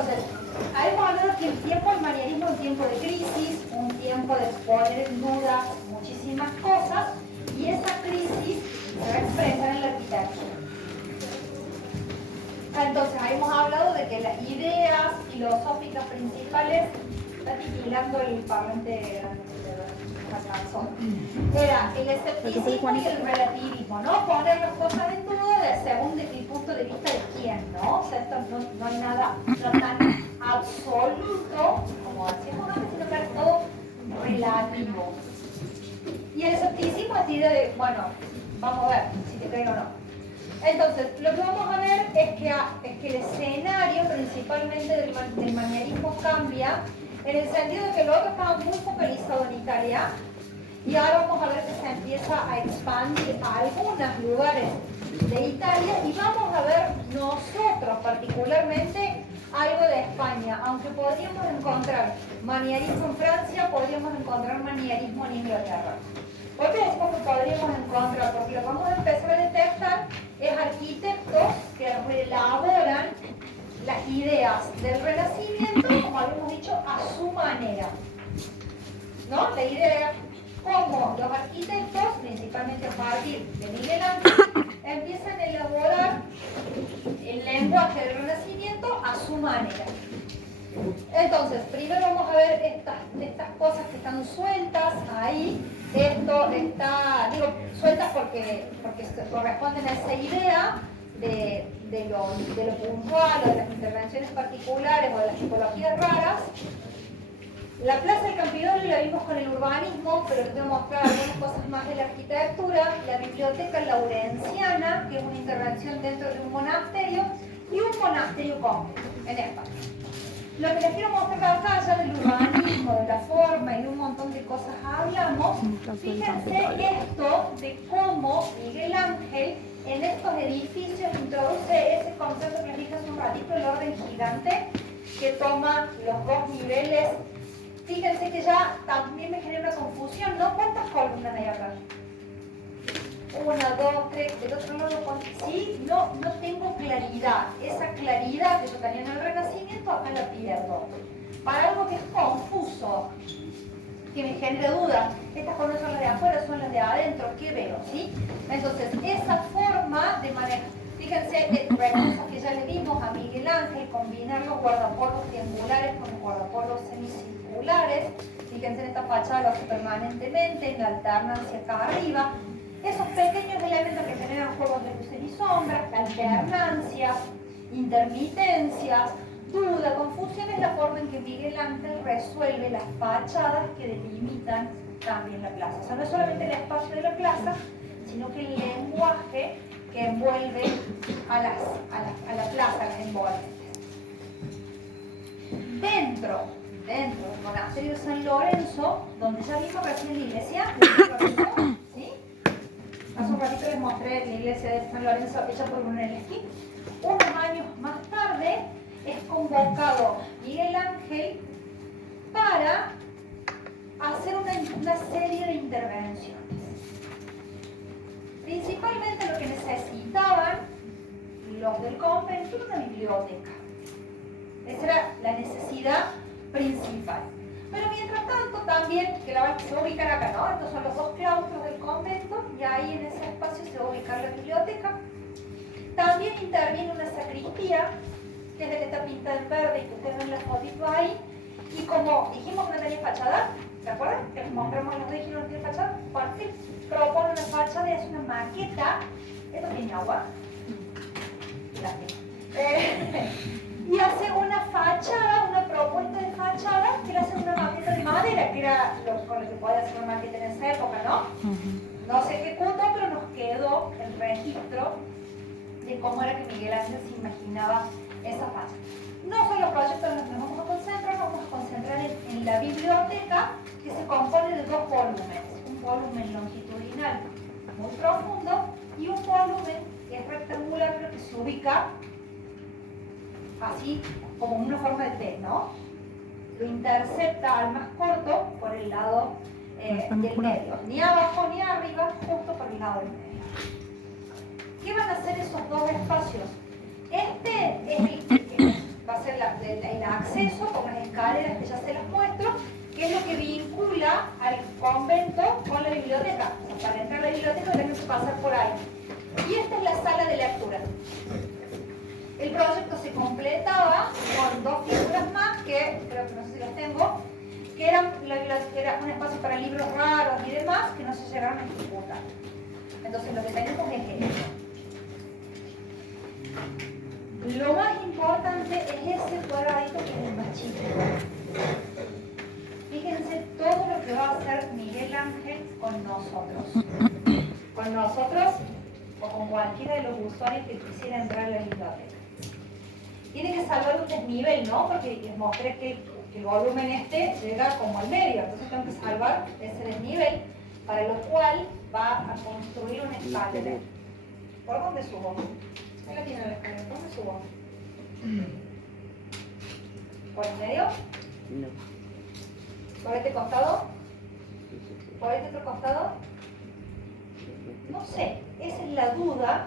Entonces, hemos hablado que el tiempo del manierismo es un tiempo de crisis, un tiempo de poner en duda muchísimas cosas, y esa crisis se va a expresar en la arquitectura. Entonces, ahí hemos hablado de que las ideas filosóficas principales, está titulando el parlante de la canción, era el escepticismo y el relativismo, ¿no? Poner las cosas en duda según el punto de vista de quién, ¿no? O sea, esto no hay nada no tan absoluto, como decíamos antes, sino que es todo relativo. Y el escepticismo es idea de, bueno, vamos a ver si te creo o no. Entonces, lo que vamos a ver es que el escenario principalmente del manierismo cambia en el sentido de que lo otro estaba muy focalizado en Italia y ahora vamos a ver que se empieza a expandir a algunos lugares de Italia y vamos a ver nosotros particularmente algo de España, aunque podríamos encontrar manierismo en Francia, podríamos encontrar manierismo en Inglaterra. ¿Por qué decimos que podríamos encontrar? Porque lo que vamos a empezar a detectar es arquitectos que elaboran las ideas del Renacimiento, como habíamos dicho, a su manera. ¿No? La idea era cómo los arquitectos, principalmente a partir de Miguel Ángel, empiezan a elaborar el lenguaje del Renacimiento a su manera. Entonces, primero vamos a ver estas cosas que están sueltas ahí. Esto está, digo, sueltas porque corresponden a esa idea de lo puntual o de las intervenciones particulares o de las tipologías raras. La Plaza del Campidoglio la vimos con el urbanismo, pero les voy a mostrar algunas cosas más de la arquitectura. La Biblioteca Laurenciana, que es una intervención dentro de un monasterio, y un monasterio completo en España. Lo que les quiero mostrar acá, ya del urbanismo, de la forma y de un montón de cosas hablamos. Fíjense esto de cómo Miguel Ángel en estos edificios introduce ese concepto que les dije hace un ratito, el orden gigante, que toma los dos niveles. Fíjense que ya también me genera una confusión, ¿no? ¿Cuántas columnas hay acá? 1, 2, 3, del otro lado, sí, no tengo claridad. Esa claridad que yo tenía en el Renacimiento, acá la pierdo. Para algo que es confuso, que me genera dudas, estas columnas son las de afuera, son las de adentro, ¿qué veo? ¿Sí? Entonces, esa forma de manejar, fíjense, recursos que ya le vimos a Miguel Ángel, combinar los guardapolvos triangulares con los guardapolvos semicirculares, fíjense en esta fachada lo hace permanentemente, en la alternancia acá arriba. Esos pequeños elementos que generan juegos de luces y sombras, alternancias, intermitencias, duda, confusión, es la forma en que Miguel Ángel resuelve las fachadas que delimitan también la plaza. O sea, no es solamente el espacio de la plaza, sino que el lenguaje que envuelve a la plaza, las envolventes. Dentro del monasterio de San Lorenzo, donde ya vimos recién la iglesia, ¿sí? Hace un ratito les mostré la iglesia de San Lorenzo hecha por Brunelleschi. Unos años más tarde es convocado Miguel Ángel para hacer una serie de intervenciones. Principalmente lo que necesitaban los del convento era una biblioteca. Esa era la necesidad principal. Pero mientras tanto también, que se va a ubicar acá, ¿no? Estos son los dos claustros del convento y ahí en ese espacio se va a ubicar la biblioteca. También interviene una sacristía, que es la que está pintada en verde y que ustedes ven la fotito ahí. Y como dijimos que no tenía fachada, ¿se acuerdan? Que les mostramos los dijimos que no tiene fachada. Fácil. Propone una fachada y hace una maqueta. Esto tiene agua. Y hace una fachada, una propuesta de fachada, que era hacer una maqueta de madera, que era con lo que podía hacer una maqueta en esa época, ¿no? No se ejecutó, pero nos quedó el registro de cómo era que Miguel Ángel se imaginaba esa fachada. No son los proyectos en los que nos vamos a concentrar en la biblioteca, que se compone de dos volúmenes. Un volumen longitudinal muy profundo y un volumen que es rectangular, pero que se ubica así como una forma de T, ¿no? Lo intercepta al más corto por el lado del medio. Ni abajo ni arriba, justo por el lado del medio. ¿Qué van a hacer esos dos espacios? Este es el que va a ser la proyecto se completaba con 2 figuras más que, creo que no sé si las tengo, que eran era un espacio para libros raros y demás que no se llegaron a ejecutar. Entonces lo que tenemos es esto. Lo más importante es ese cuadradito que es el más chico. Fíjense todo lo que va a hacer Miguel Ángel con nosotros. Con nosotros o con cualquiera de los usuarios que quisiera entrar a la biblioteca. Tiene que salvar un desnivel, ¿no? Porque les mostré que el volumen este llega como al medio, entonces tengo que salvar ese desnivel, para lo cual va a construir una escalera. ¿Por dónde subo? Ahí la tiene la escalera, ¿por dónde subo? ¿Por el medio? No. ¿Por este costado? ¿Por este otro costado? No sé, esa es la duda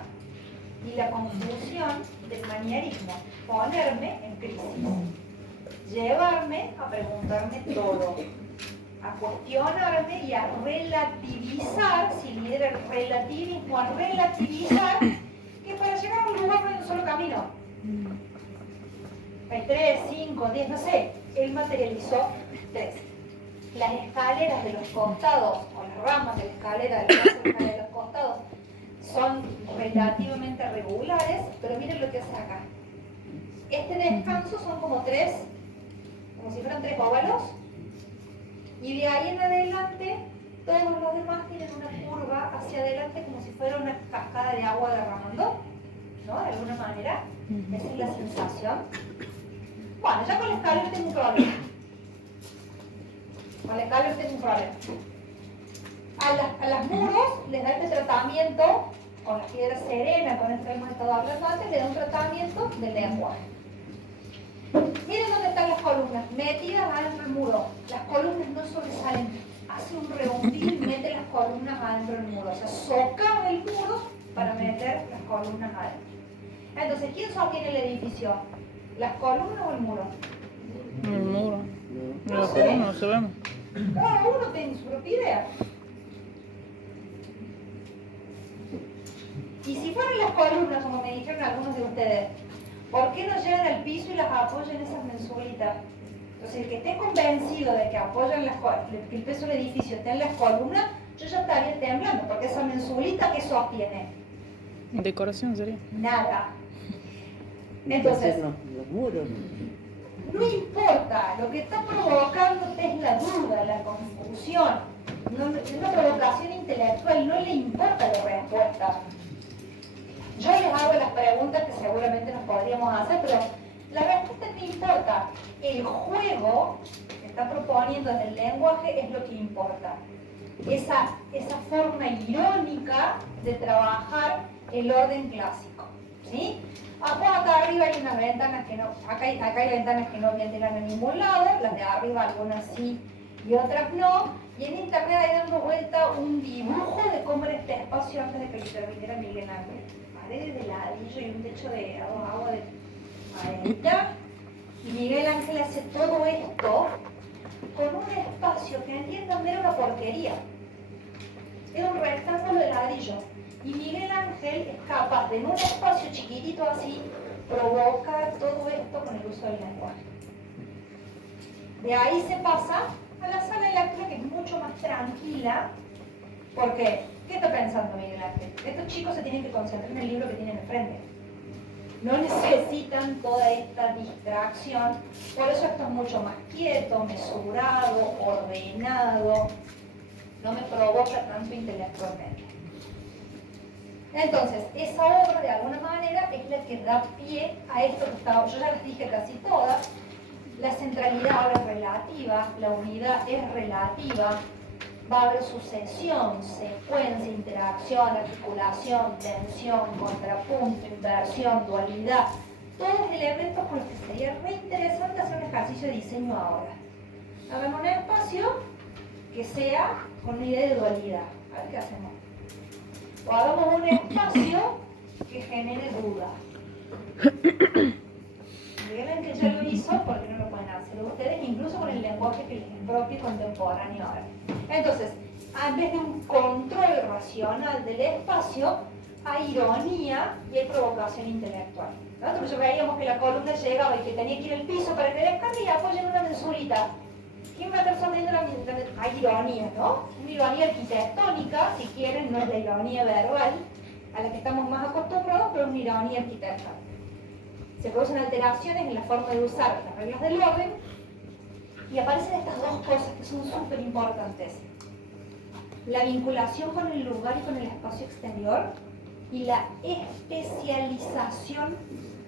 y la confusión del manierismo. Ponerme en crisis. Llevarme a preguntarme todo. A cuestionarme y a relativizar, si lidera el relativismo, a relativizar que para llegar a un lugar no hay un solo camino. Hay 3, 5, 10, no sé. Él materializó 3. Las escaleras de los costados, o las ramas de la escalera de los costados, son relativamente regulares, pero miren lo que hace acá. Este descanso son como 3, como si fueran 3 óvalos, y de ahí en adelante todos los demás tienen una curva hacia adelante como si fuera una cascada de agua derramando, ¿no? De alguna manera. Esa es la sensación. Bueno, ya con la escalera tengo un problema. Con la escalera tengo un problema. A las muros les da este tratamiento, con la piedra serena, con esto que hemos estado hablando antes, le da un tratamiento del lenguaje. Miren dónde están las columnas, metidas adentro del muro. Las columnas no sobresalen, hace un redondillo y mete las columnas adentro del muro. O sea, socava el muro para meter las columnas adentro. Entonces, ¿quién sostiene el edificio? ¿Las columnas o el muro? El muro. No La sé. columna no se ve. Cada uno tiene su propia idea. Y si fueran las columnas, como me dijeron algunos de ustedes, ¿por qué no llegan al piso y las apoyan esas mensualitas? Entonces, el que esté convencido de que apoyan que el peso del edificio está en las columnas, yo ya estaría temblando, porque esa mensualita que sostiene. Decoración sería. Nada. Entonces, los muros. no importa, lo que está provocándote es la duda, la confusión. No, es una provocación intelectual, no le importa la respuesta. Yo les hago las preguntas que seguramente nos podríamos hacer, pero la respuesta no importa. El juego que está proponiendo en el lenguaje es lo que importa. Esa forma irónica de trabajar el orden clásico. ¿Sí? Acá arriba hay unas ventanas que no, acá hay ventanas que no vienen a ningún lado, las de arriba algunas sí y otras no. Y en internet hay dando vuelta un dibujo de cómo era este espacio antes de que lo interviniera Miguel Ángel. Paredes de ladrillo y un techo de agua de maderita. Y Miguel Ángel hace todo esto con un espacio que entiendan era una porquería. Era un rectángulo de ladrillo. Y Miguel Ángel es capaz de en un espacio chiquitito así provocar todo esto con el uso del lenguaje. De ahí se pasa a la sala de lectura, que es mucho más tranquila. Porque, ¿qué está pensando Miguel Ángel? Estos chicos se tienen que concentrar en el libro que tienen enfrente. No necesitan toda esta distracción. Por eso esto es mucho más quieto, mesurado, ordenado. No me provoca tanto intelectualmente. Entonces, esa obra de alguna manera es la que da pie a esto que estaba, yo ya les dije casi todas. La centralidad ahora es relativa, la unidad es relativa, va a haber sucesión, secuencia, interacción, articulación, tensión, contrapunto, inversión, dualidad. Todos elementos con los que sería muy interesante hacer un ejercicio de diseño ahora. Hagamos un espacio que sea con una idea de dualidad. A ver qué hacemos. O hagamos un espacio que genere duda. Miren que ya lo hizo, porque no lo pueden hacer ustedes, incluso con el lenguaje que les es propio y contemporáneo ahora. Entonces, en vez de un control racional del espacio, hay ironía y hay provocación intelectual. ¿No? Entonces veíamos que la columna llegaba y que tenía que ir al piso para que descargue y apoyen una mensurita. ¿Quién va a estar sonriendo la hay ironía, ¿no? Una ironía arquitectónica, si quieren, no es la ironía verbal a la que estamos más acostumbrados, pero es una ironía arquitectónica. Se producen alteraciones en la forma de usar las reglas del orden y aparecen estas dos cosas que son súper importantes. La vinculación con el lugar y con el espacio exterior y la especialización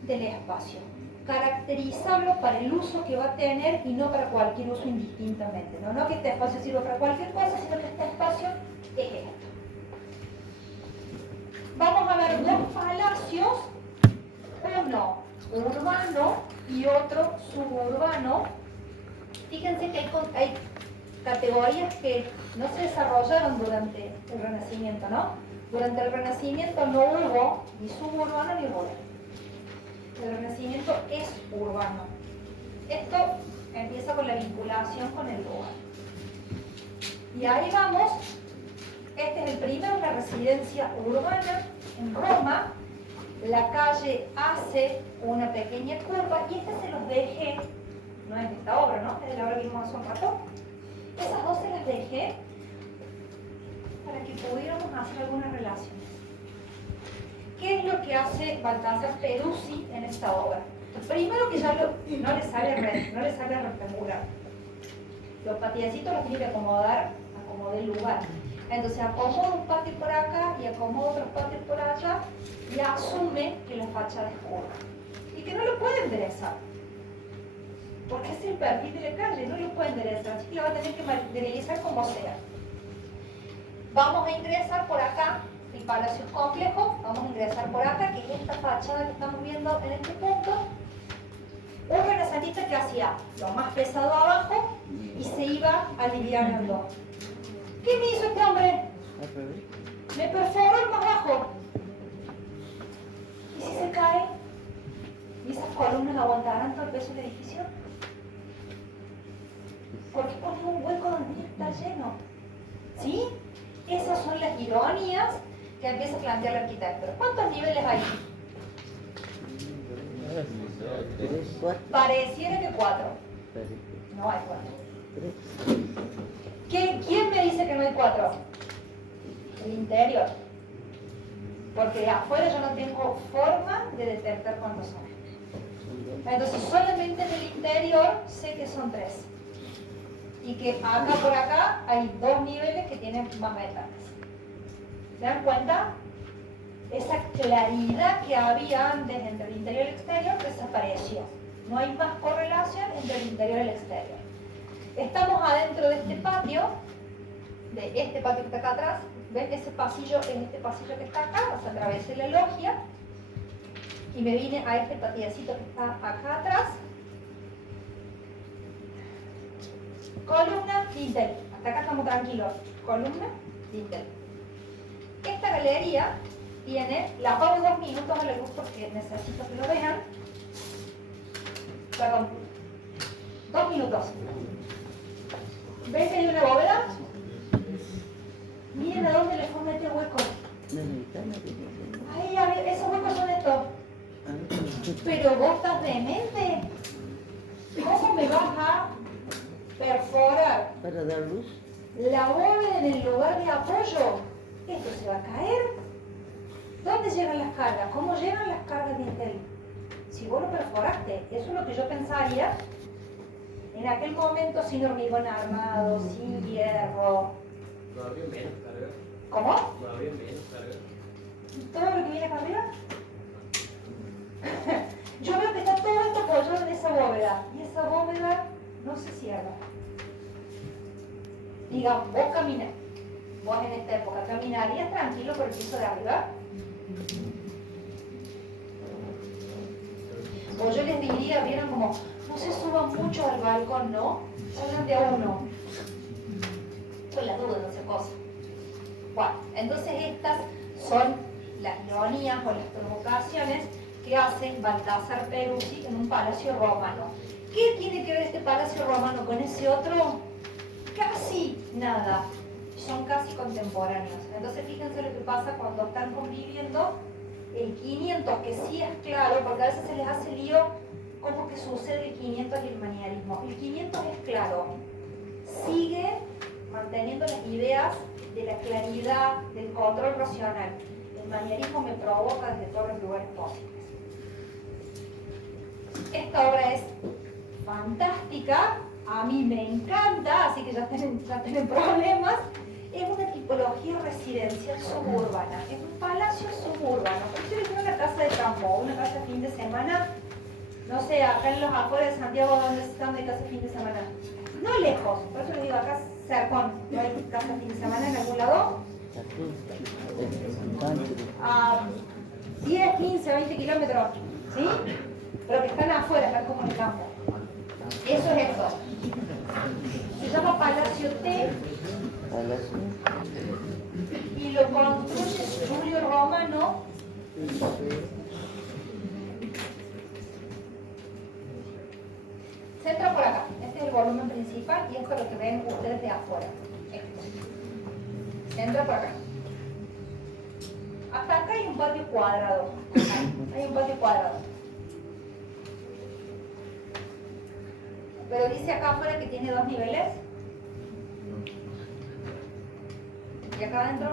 del espacio. Caracterizarlo para el uso que va a tener y no para cualquier uso indistintamente. No que este espacio sirva para cualquier cosa, sino que este espacio es esto. Vamos a ver dos palacios, uno urbano y otro suburbano. Fíjense que hay categorías que no se desarrollaron durante el Renacimiento, ¿no? Durante el Renacimiento no hubo ni suburbano ni rural. El Renacimiento es urbano. Esto empieza con la vinculación con el lugar. Y ahí vamos. Este es el primero, una residencia urbana en Roma. La calle hace una pequeña curva y se los dejé, no es de esta obra, ¿no? Es de la obra que vimos hace un rato. Esas dos se las dejé para que pudiéramos hacer algunas relaciones. ¿Qué es lo que hace Baltasar Peruzzi en esta obra? Primero que ya no le sale rectangular. Los patiecitos los tiene que acomodar el lugar. Entonces acomoda un patio por acá y acomoda otros patios por allá y asume que la fachada es curva. Y que no lo puede enderezar. Porque es el perfil de la calle, no lo puede enderezar, así que lo va a tener que enderezar como sea. Vamos a ingresar por acá, el palacio es complejo, vamos a ingresar por acá, que es esta fachada que estamos viendo en este punto. Un renacentista que hacía lo más pesado abajo y se iba alivianando. ¿Qué me hizo este hombre? Me perforó el más bajo. ¿Y si se cae? ¿Y esas columnas aguantarán todo el peso del edificio? ¿Por qué pone un hueco donde tiene que estar lleno? ¿Sí? Esas son las ironías que empieza a plantear la arquitectura. ¿Cuántos niveles hay? Pareciera que 4. No hay 4. ¿Quién me dice que no hay 4? El interior. Porque de afuera yo no tengo forma de detectar cuántos son. Entonces solamente en el interior sé que son 3. Y que acá por acá hay 2 niveles que tienen más ventanas. ¿Se dan cuenta? Esa claridad que había antes entre el interior y el exterior desapareció. No hay más correlación entre el interior y el exterior. Estamos adentro de este patio que está acá atrás. ¿Ven? Ese pasillo es este pasillo que está acá. O sea, atravesé la logia y me vine a este patiecito que está acá atrás. Columna, dintel. Hasta acá estamos tranquilos. Columna, dintel. Esta galería tiene, la pongo 2 minutos a la luz porque necesito que lo vean. Perdón. 2 minutos. ¿Ven que hay una bóveda? Miren a dónde le forma este hueco. Ay, a ver, esos huecos son estos. Pero vos estás demente. ¿Cómo me vas a perforar para dar luz la bóveda en el lugar de apoyo? Esto se va a caer. ¿Dónde llegan las cargas? ¿Cómo llegan las cargas de Intel? Si vos lo perforaste, eso es lo que yo pensaría en aquel momento, sin hormigón armado, sin hierro. Todavía menos carga. ¿Cómo? Todavía menos carga. ¿Todo lo que viene acá arriba? Yo veo que está todo esto apoyado en esa bóveda. Y esa bóveda no se cierra. Digamos, vos caminás. Vos en esta época caminarías tranquilo por el piso de arriba. O yo les diría, vieron como, no se suban mucho al balcón, ¿no? Salgan de a uno. Con la duda, no sé cosa. Bueno, entonces estas son las ironías o las provocaciones que hace Baltasar Peruzzi en un palacio romano. ¿Qué tiene que ver este palacio romano con ese otro? Casi nada. son casi contemporáneos. Entonces fíjense lo que pasa cuando están conviviendo. El 500, que sí es claro, porque a veces se les hace lío cómo que sucede el 500 y el manierismo. El 500 es claro, sigue manteniendo las ideas de la claridad, del control racional. El manierismo me provoca desde todos los lugares posibles. Esta obra es fantástica, a mí me encanta, así que ya tienen problemas. Es una tipología residencial suburbana, es un palacio suburbano. Por eso es una casa de campo, una casa de fin de semana, no sé, acá en los afueras de Santiago, ¿dónde están de casa de fin de semana? No lejos, por eso les digo acá cercón, ¿no hay casa de fin de semana en algún lado? A 10, 15, 20 kilómetros, ¿sí? Pero que están afuera, están como en el campo. Eso es esto. Se llama Palacio T. Y lo construye Julio Romano. Se entra por acá. Este es el volumen principal y esto es lo que ven ustedes de afuera. Esto. Se entra por acá. Hasta acá hay un patio cuadrado. Hay un patio cuadrado. Pero dice acá afuera que tiene 2 niveles. Y acá adentro,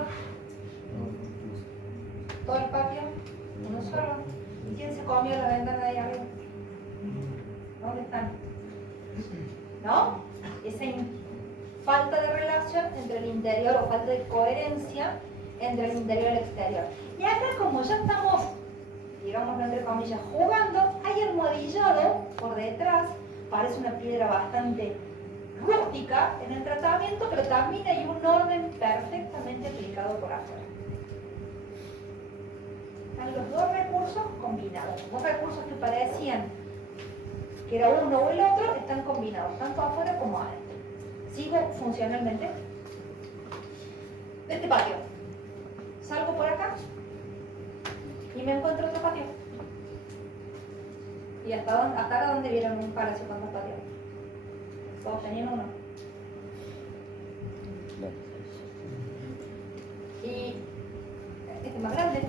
todo el patio, uno solo. ¿Y quién se comió la ventana de ahí arriba? ¿Dónde están? ¿No? Esa falta de relación entre el interior o falta de coherencia entre el interior y el exterior. Y acá, como ya estamos, digamos entre comillas, jugando, hay almohadillado por detrás, parece una piedra bastante rústica en el tratamiento, pero también hay un orden perfectamente aplicado por afuera. Están los dos recursos combinados. Los dos recursos que parecían que era uno o el otro están combinados, tanto afuera como adentro. Sigo funcionalmente. De este patio. Salgo por acá y me encuentro otro patio. ¿Y hasta ahora dónde vieron un palacio con 2 patios? Todos tenían uno. Y este es más grande.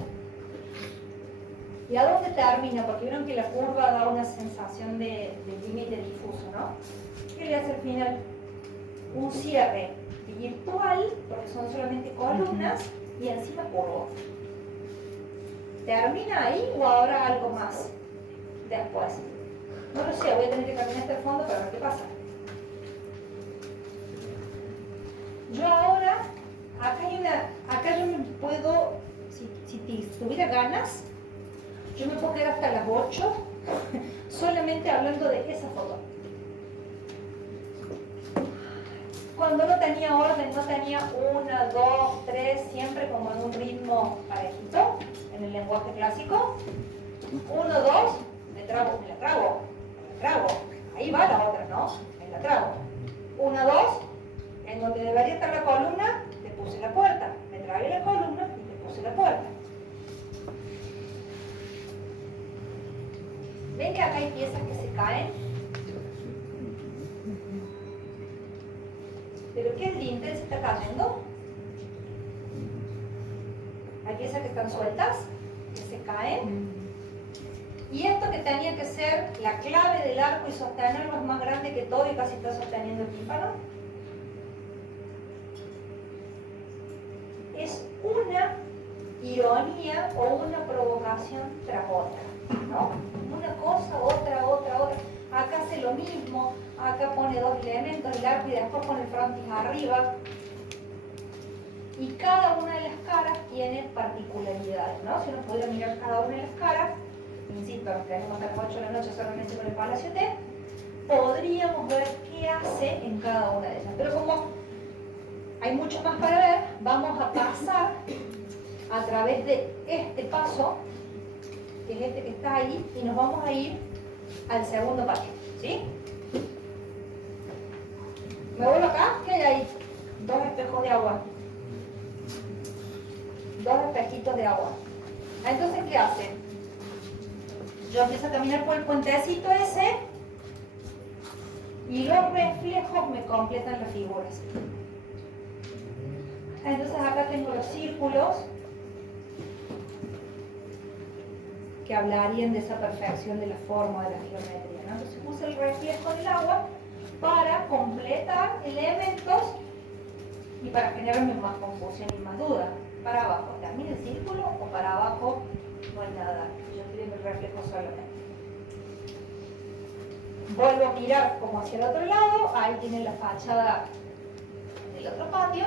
¿Y a dónde termina? Porque vieron que la curva da una sensación de límite difuso, ¿no? ¿Qué le hace al final? Un cierre virtual, porque son solamente columnas, y encima curvo. ¿Termina ahí o habrá algo más después? No lo sé, voy a tener que caminar hasta el fondo para ver qué pasa. Yo ahora, acá yo me puedo, si tuviera ganas, yo me puedo quedar hasta las 8 solamente hablando de esa foto. Cuando no tenía orden, no tenía 1, 2, 3, siempre como en un ritmo parejito, en el lenguaje clásico. 1, 2, me la trago. Ahí va la otra, ¿no? Me la trago. 1, 2, en donde debería estar la columna, te puse la puerta. Me tragué la columna y te puse la puerta. ¿Ven que acá hay piezas que se caen? ¿Pero qué el dintel se está cayendo? Hay piezas que están sueltas, que se caen. Y esto que tenía que ser la clave del arco y sostenerlo es más grande que todo y casi está sosteniendo el tímpano. Es una ironía o una provocación tras otra, ¿no? Una cosa, otra. Acá hace lo mismo, acá pone 2 elementos, el arco y después pone el frontis arriba. Y cada una de las caras tiene particularidades, ¿no? Si uno pudiera mirar cada una de las caras, insisto, nos quedamos hasta las 8 de la noche solamente con el Palacio T, podríamos ver qué hace en cada una de ellas. Pero como hay mucho más para ver, vamos a pasar a través de este paso, que es este que está ahí, y nos vamos a ir al segundo patio, ¿sí? Me vuelvo acá, ¿qué hay ahí? 2 espejos de agua. 2 espejitos de agua. Entonces, ¿qué hace? Yo empiezo a caminar por el puentecito ese y los reflejos me completan las figuras. Entonces acá tengo los círculos que hablarían de esa perfección de la forma de la geometría, ¿no? Entonces puse el reflejo del agua para completar elementos y para generarme más confusión y más duda. Para abajo, ¿también el círculo o para abajo no hay nada? Yo quiero el reflejo solamente. Vuelvo a mirar como hacia el otro lado, ahí tienen la fachada del otro patio,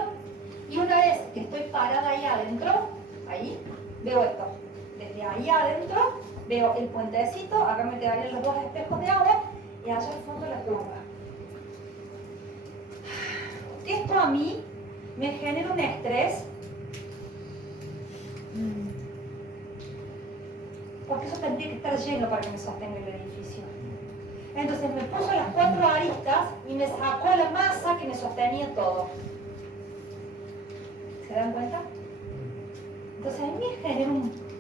y una vez que estoy parada ahí adentro, ahí, veo esto. Desde ahí adentro veo el puentecito, acá me quedarían los dos espejos de agua, y allá al fondo la curva. Esto a mí me genera un estrés, porque eso tendría que estar lleno para que me sostenga el edificio. Entonces me puso las 4 aristas y me sacó la masa que me sostenía todo. ¿Se dan cuenta? Entonces a mí me genera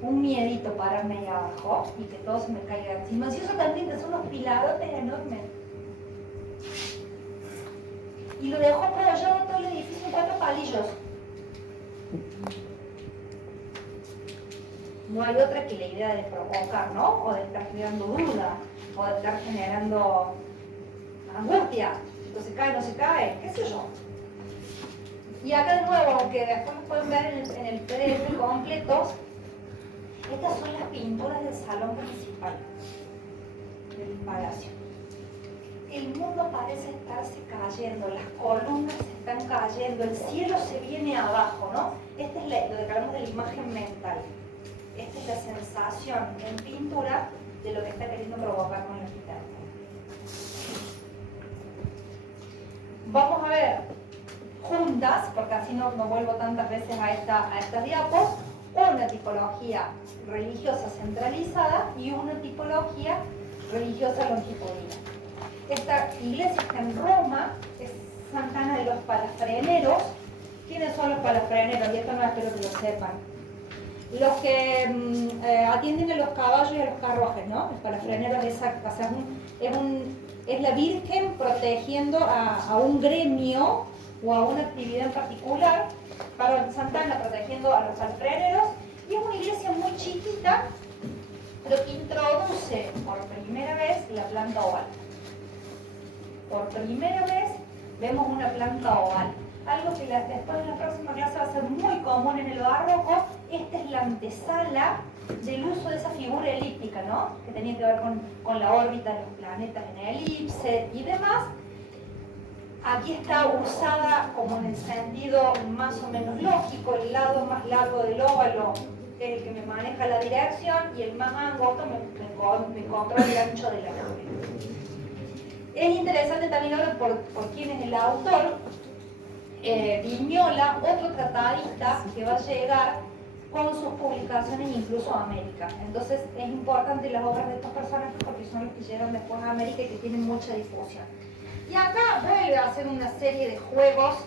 un miedito pararme ahí abajo y que todo se me caiga encima. Si eso también son unos pilarotes enormes. Y lo dejó apoyado todo el edificio en 4 palillos. No hay otra que la idea de provocar, ¿no? O de estar generando duda, o de estar generando angustia. Entonces cae, no se cae, qué sé yo. Y acá de nuevo, aunque después pueden ver en el PDF completos, estas son las pinturas del salón principal del palacio. El mundo parece estarse cayendo, las columnas se están cayendo, el cielo se viene abajo, ¿no? Esta es lo que hablamos de la imagen mental. Esta es la sensación en pintura de lo que está queriendo provocar con la arquitectura. Vamos a ver juntas, porque así no vuelvo tantas veces a estas diapos, una tipología religiosa centralizada y una tipología religiosa longitudinal. Esta iglesia está en Roma, es Santa Ana de los Palafreneros. ¿Quiénes son los palafreneros? Y esto no espero que lo sepan. Los que atienden a los caballos y a los carruajes, ¿no? Los palafreneros es la Virgen protegiendo a un gremio o a una actividad en particular. Para Santa Ana protegiendo a los palafreneros. Y es una iglesia muy chiquita, pero que introduce por primera vez la planta oval. Por primera vez vemos una planta oval. Algo que después en la próxima clase va a ser muy común en el barroco. Esta es la antesala del uso de esa figura elíptica, ¿no? Que tenía que ver con la órbita de los planetas en elipse y demás. Aquí está usada como en el sentido más o menos lógico. El lado más largo del óvalo es el que me maneja la dirección y el más angosto me controla el ancho de la nave. Es interesante también ahora por quién es el autor. Viñola, otro tratadista que va a llegar con sus publicaciones incluso a América. Entonces es importante las obras de estos personajes porque son los que llegan después a América y que tienen mucha difusión. Y acá vuelve a hacer una serie de juegos.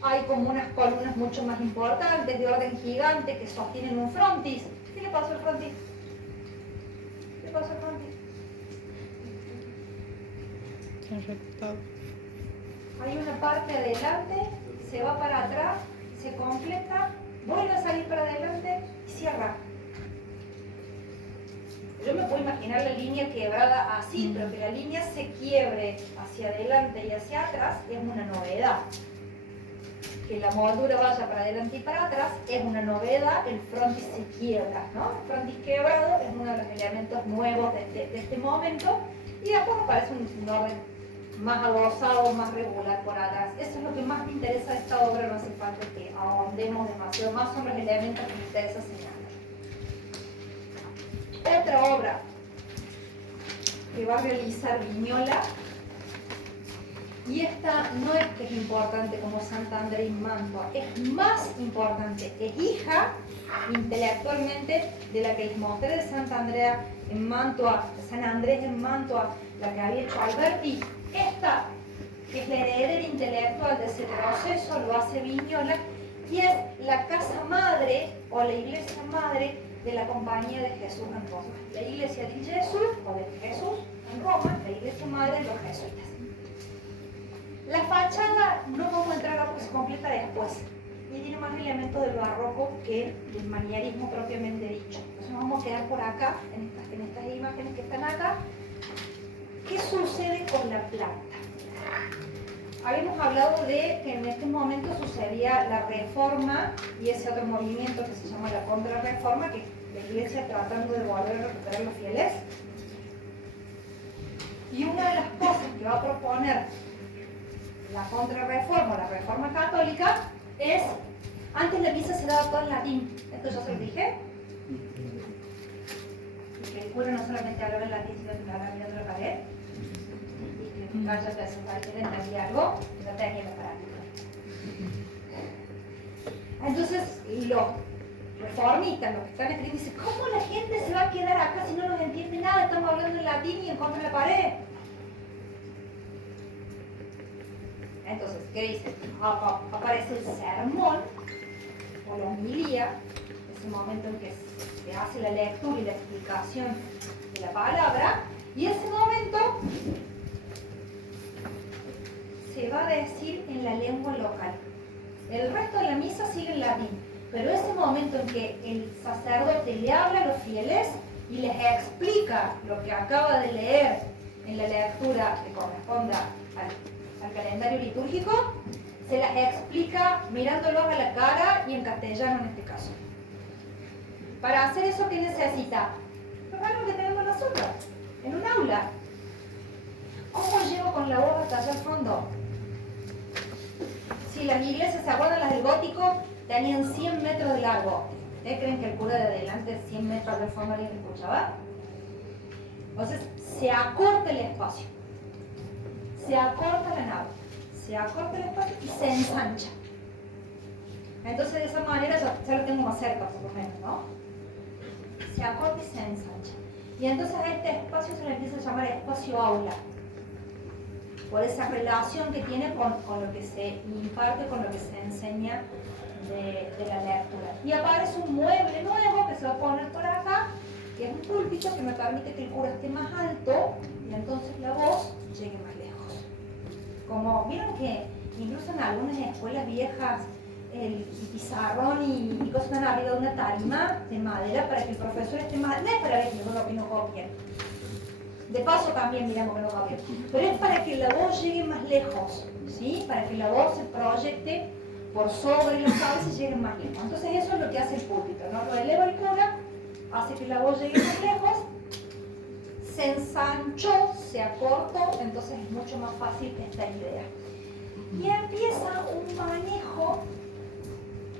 Hay como unas columnas mucho más importantes de orden gigante que sostienen un frontis. ¿Qué le pasó al frontis? ¿Qué le pasó al frontis? Se ha rectado. Hay una parte adelante, se va para atrás, se completa, vuelve a salir para adelante y cierra. Yo me puedo imaginar la línea quebrada así, pero que la línea se quiebre hacia adelante y hacia atrás es una novedad. Que la moldura vaya para adelante y para atrás es una novedad, el frontis se quiebra, ¿no? El frontis quebrado es uno de los elementos nuevos de este momento y después aparece un orden más agosado, más regular por atrás. Eso es lo que más me interesa de esta obra, no hace falta que ahondemos demasiado, más son los elementos que me interesa señalar. Otra obra que va a realizar Viñola, y esta no es que es importante como Santa Andrea en Mantua, es más importante, es hija intelectualmente de la que les mostré de Santa Andrea en Mantua, de San Andrés en Mantua, la que había hecho Alberti. Esta es la heredera intelectual de ese proceso, lo hace Viñola, y es la casa madre o la iglesia madre de la Compañía de Jesús en Roma. La iglesia de Jesús o de Jesús en Roma, la iglesia madre de los jesuitas. La fachada no vamos a entrar a porque se completa después. Y tiene tiene más elementos del barroco que del manierismo propiamente dicho. Entonces vamos a quedar por acá, en estas imágenes que están acá. ¿Qué sucede con la planta? Habíamos hablado de que en este momento sucedía la reforma y ese otro movimiento que se llama la contrarreforma, que la Iglesia tratando de volver a recuperar los fieles. Y una de las cosas que va a proponer la contrarreforma, la reforma católica, es, antes la misa se daba todo en latín, esto ya se lo dije, y que el cura no solamente hablaba en latín, sino que hablaba mirando la pared, y que calla que se pareciera entendía algo, no tenía la práctica. Entonces, los reformistas, los que están escribiendo, dicen, ¿cómo la gente se va a quedar acá si no nos entiende nada? Estamos hablando en latín y en contra de la pared. Entonces, ¿qué dice? Aparece el sermón o la homilía, ese momento en que se hace la lectura y la explicación de la palabra, y ese momento se va a decir en la lengua local. El resto de la misa sigue en latín, pero ese momento en que el sacerdote le habla a los fieles y les explica lo que acaba de leer en la lectura que corresponda al calendario litúrgico, se las explica mirándolos a la cara y en castellano en este caso. Para hacer eso, ¿qué necesita? Lo mismo que tenemos nosotros, en un aula. ¿Cómo llego con la voz hasta allá al fondo? Si las iglesias, ¿se acuerdan las del gótico? Tenían 100 metros de largo. ¿Ustedes creen que el cura de adelante 100 metros de fondo alguien escuchaba? Entonces, se acorta el espacio. Se acorta la nave, se acorta el espacio y se ensancha. Entonces de esa manera ya lo tengo más cerca, por lo menos, ¿no? Se acorta y se ensancha. Y entonces a este espacio se le empieza a llamar espacio aula, por esa relación que tiene con lo que se imparte, con lo que se enseña de la lectura. Y aparece un mueble nuevo que se va a poner por acá, que es un púlpito que me permite que el cura esté más alto y entonces la voz llegue más lejos. Como vieron que incluso en algunas escuelas viejas el pizarrón y cosas están arriba de una tarima de madera para que el profesor esté más, no es para ver que no copien, de paso también miramos que no copien, pero es para que la voz llegue más lejos, ¿sí? Para que la voz se proyecte por sobre la cabeza y llegue más lejos. Entonces eso es lo que hace el púlpito, ¿no? Lo eleva el cura, hace que la voz llegue más lejos, se ensanchó, se acortó, entonces es mucho más fácil esta idea. Y empieza un manejo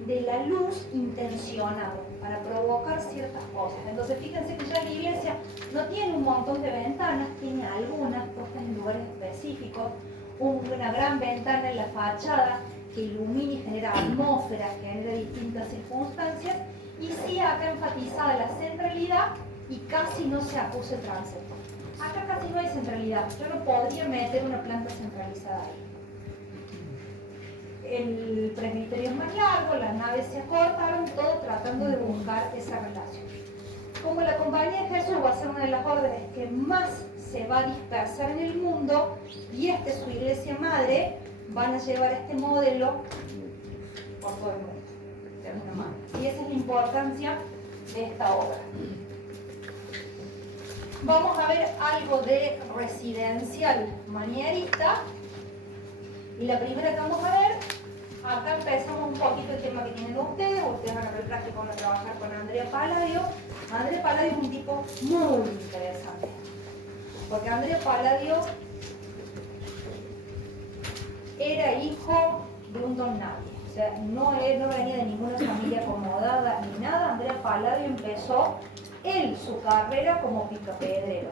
de la luz intencionado para provocar ciertas cosas. Entonces fíjense que ya la iglesia no tiene un montón de ventanas, tiene algunas puestas en lugares específicos, una gran ventana en la fachada que ilumina y genera atmósfera, que genera distintas circunstancias, y sí acá enfatizada la centralidad y casi no se acusa el transepto. Acá casi no hay centralidad, yo no podría meter una planta centralizada ahí. El presbiterio es más largo, las naves se acortaron, todo tratando de buscar esa relación. Como la Compañía de Jesús va a ser una de las órdenes que más se va a dispersar en el mundo, y esta es su iglesia madre, van a llevar este modelo por todo el mundo, de alguna manera. Y esa es la importancia de esta obra. Vamos a ver algo de residencial manierista. Y la primera que vamos a ver, acá empezamos un poquito el tema que tienen ustedes van a ver práctico, van a trabajar con Andrea Palladio. Andrea Palladio es un tipo muy interesante, porque Andrea Palladio era hijo de un don nadie, o sea, no venía de ninguna familia acomodada ni nada. Andrea Palladio empezó su carrera como picapedrero,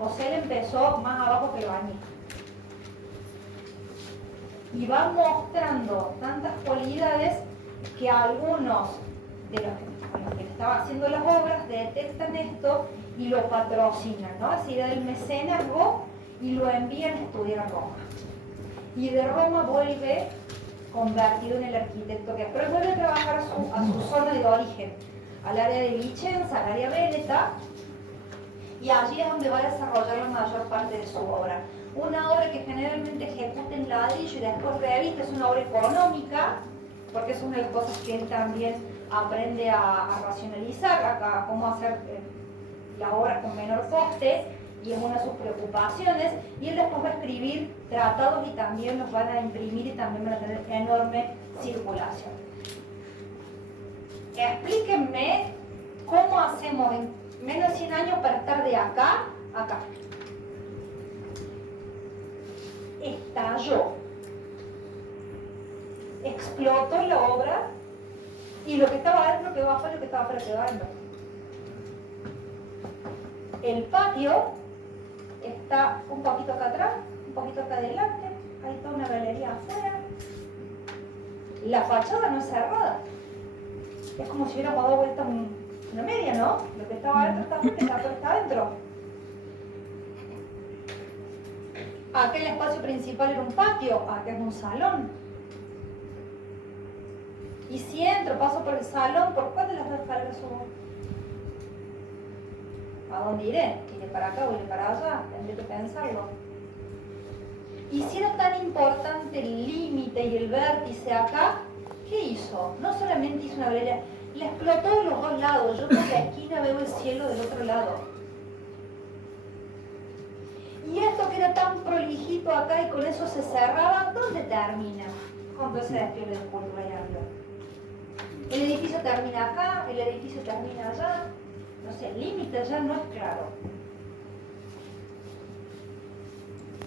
o sea, él empezó más abajo que el bañito. Y va mostrando tantas cualidades que algunos de los que estaban haciendo las obras detectan esto y lo patrocinan, ¿no? Así da el mecenazgo y lo envían a estudiar a Roma. Y de Roma vuelve convertido en el arquitecto que es, pero vuelve a trabajar a su zona de origen, al área de Vicenza, al área veneta, y allí es donde va a desarrollar la mayor parte de su obra. Una obra que generalmente ejecuta en ladrillo y después reviste, es una obra económica, porque es una de las cosas que él también aprende a racionalizar, a cómo hacer la obra con menor coste, y es una de sus preocupaciones, y él después va a escribir tratados y también los van a imprimir y también van a tener enorme circulación. Explíquenme cómo hacemos en menos de 100 años para estar de acá a acá. Estalló, explotó la obra, y lo que estaba adentro quedó afuera, lo que estaba afuera quedó adentro. El patio está un poquito acá atrás, un poquito acá adelante, hay toda una galería afuera. La fachada no es cerrada. Es como si hubiéramos dado vuelta una media, ¿no? Lo que estaba adentro está afuera, lo que estaba afuera está adentro. Aquel espacio principal era un patio, acá es un salón. Y si entro, paso por el salón, ¿por cuál de las dos escaleras subo? ¿A dónde iré? ¿Iré para acá o iré para allá? Tendré que pensarlo. Y si era tan importante el límite y el vértice acá, ¿qué hizo? No solamente hizo una galería, la explotó de los dos lados. Yo desde la esquina veo el cielo del otro lado. Y esto que era tan prolijito acá y con eso se cerraba, ¿dónde termina? Con todo ese despliegue de escultura ahí arriba. El edificio termina acá, el edificio termina allá. No sé, el límite ya no es claro.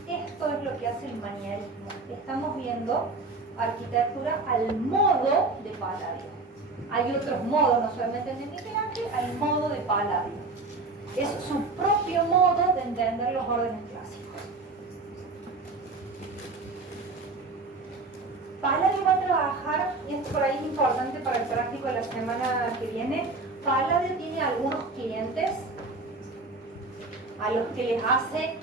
Esto es lo que hace el manierismo. Estamos viendo arquitectura al modo de Palladio. Hay otros modos, no solamente el de Miguel Ángel, hay modo de Palladio. Es su propio modo de entender los órdenes clásicos. Palladio va a trabajar, y esto por ahí es importante para el práctico de la semana que viene. Palladio tiene algunos clientes a los que les hace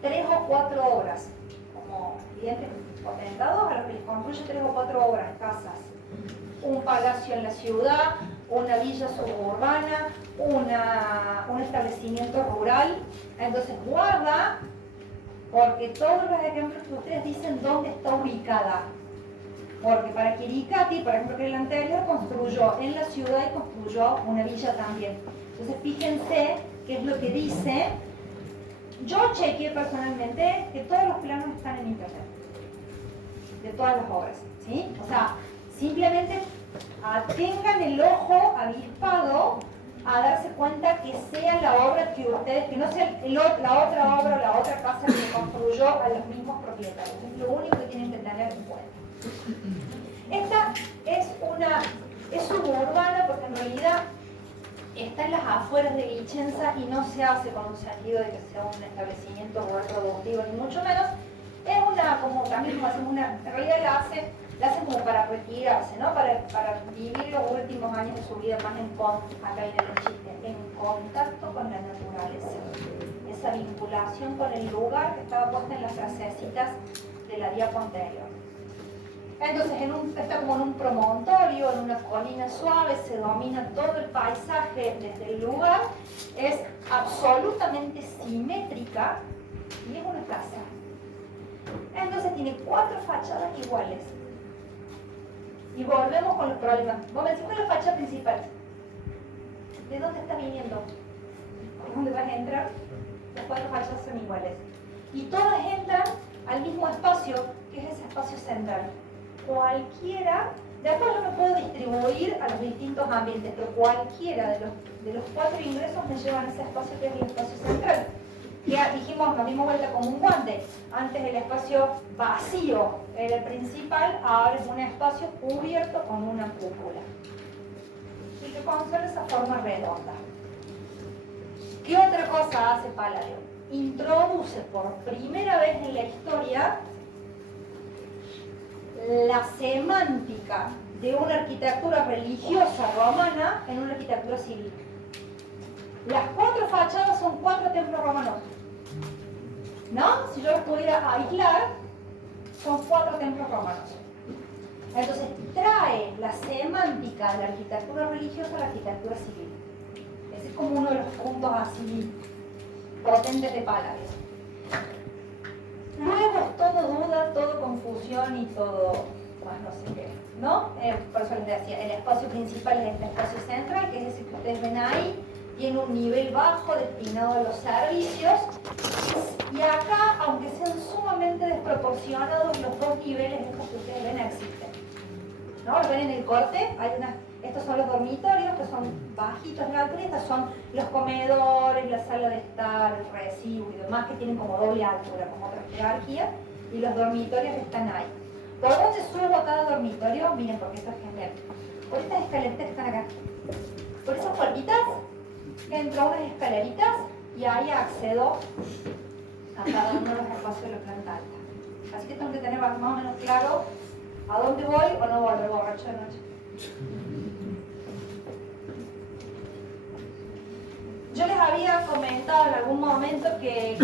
3 o 4 obras, como clientes potentados a los que les construye 3 o 4 obras, casas. Un palacio en la ciudad, una villa suburbana, un establecimiento rural. Entonces guarda, porque todos los ejemplos que ustedes dicen dónde está ubicada. Porque para Quiricati, por ejemplo, que el anterior construyó en la ciudad y construyó una villa también. Entonces fíjense qué es lo que dice. Yo chequeé personalmente que todos los planos están en internet, de todas las obras, ¿sí? O sea, simplemente tengan el ojo avispado a darse cuenta que sea la obra que ustedes, que no sea la otra obra o la otra casa que construyó a los mismos propietarios. Es lo único que tienen que tener en cuenta. Esta es suburbana porque en realidad está en las afueras de Vicenza y no se hace con un sentido de que sea un establecimiento rural productivo, ni mucho menos. Es como también como hacemos en realidad la hace como para retirarse, ¿no? Para vivir los últimos años de su vida más acá viene el chiste, en contacto con la naturaleza. Esa vinculación con el lugar que estaba puesta en las frasecitas de la diapo anterior. Entonces está como en un promontorio, en una colina suave, se domina todo el paisaje desde el lugar, es absolutamente simétrica y es una casa. Entonces tiene 4 fachadas iguales. Y volvemos con los problemas. Vos me decís, ¿cuál es la fachada principal? ¿De dónde está viniendo? ¿Es dónde vas a entrar? Las 4 fachadas son iguales. Y todas entran al mismo espacio, que es ese espacio central. Cualquiera, después yo me puedo distribuir a los distintos ambientes, pero cualquiera de los 4 ingresos me llevan a ese espacio que es el espacio central. Ya dijimos, nos dimos vuelta como un guante. Antes el espacio vacío era el principal, ahora es un espacio cubierto con una cúpula. Y que conserva esa forma redonda. ¿Qué otra cosa hace Palladio? Introduce por primera vez en la historia la semántica de una arquitectura religiosa romana en una arquitectura civil. Las 4 fachadas son 4 templos romanos, ¿no? Si yo los pudiera aislar, son 4 templos romanos. Entonces trae la semántica de la arquitectura religiosa a la arquitectura civil. Ese es como uno de los puntos así potentes de Palladio. Luego es todo duda, todo confusión y todo más no sé qué, ¿no? Por eso les decía, el espacio principal es este espacio central, que es ese que ustedes ven ahí, tiene un nivel bajo destinado a los servicios, y acá, aunque sean sumamente desproporcionados, los dos niveles estos que ustedes ven existen. ¿No? ¿Lo ven en el corte? Estos son los dormitorios, que son bajitos en la altura, y estos son los comedores, la sala de estar, el recibo y demás, que tienen como doble altura, como otra jerarquía, y los dormitorios están ahí. ¿Por dónde subo cada dormitorio? Miren, porque esto es genial. Por estas escaleritas que están acá. Por esas puertitas, entro a unas escaleritas y ahí accedo a cada uno de los espacios de la planta alta. Así que tengo que tener más o menos claro a dónde voy o no volver borracho de noche. Yo les había comentado en algún momento que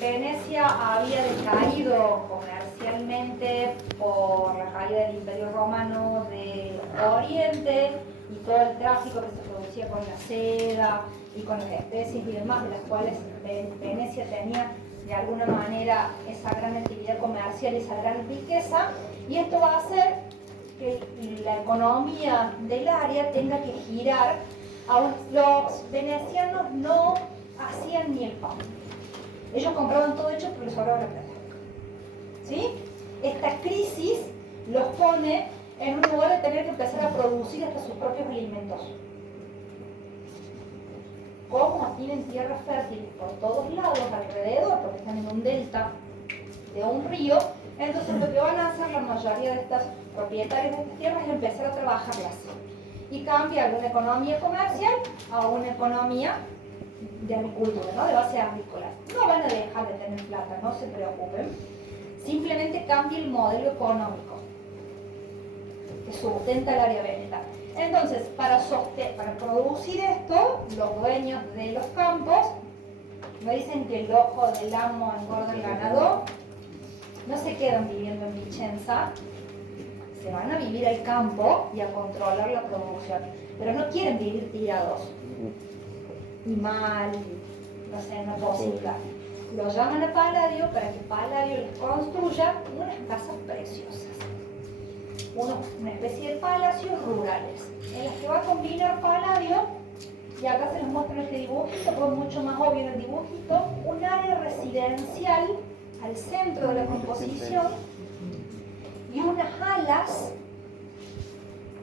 Venecia había decaído comercialmente por la caída del Imperio Romano del Oriente y todo el tráfico que se producía con la seda y con las especies y demás, de las cuales Venecia tenía de alguna manera esa gran actividad comercial y esa gran riqueza, y esto va a hacer que la economía del área tenga que girar. Los venecianos no hacían ni el pan. Ellos compraban todo hecho porque les sobraba la plata. ¿Sí? Esta crisis los pone en un lugar de tener que empezar a producir hasta sus propios alimentos. Como tienen tierras fértiles por todos lados alrededor, porque están en un delta de un río, entonces lo que van a hacer la mayoría de estos propietarios de estas tierras es empezar a trabajarlas y cambiar de una economía comercial a una economía de agricultura, ¿no? De base agrícola. No van a dejar de tener plata, no se preocupen. Simplemente cambia el modelo económico que sustenta el área vegetal. Entonces, para producir esto, los dueños de los campos, no dicen que el ojo del amo engorda el ganado, no se quedan viviendo en Vicenza, se van a vivir al campo y a controlar la producción, pero no quieren vivir tirados y mal, no sé, en una posita. Lo llaman a Palladio para que Palladio les construya unas casas preciosas, una especie de palacios rurales, en las que va a combinar Palladio, y acá se les muestra este dibujito, porque es mucho más obvio en el dibujito, un área residencial al centro de la composición y unas alas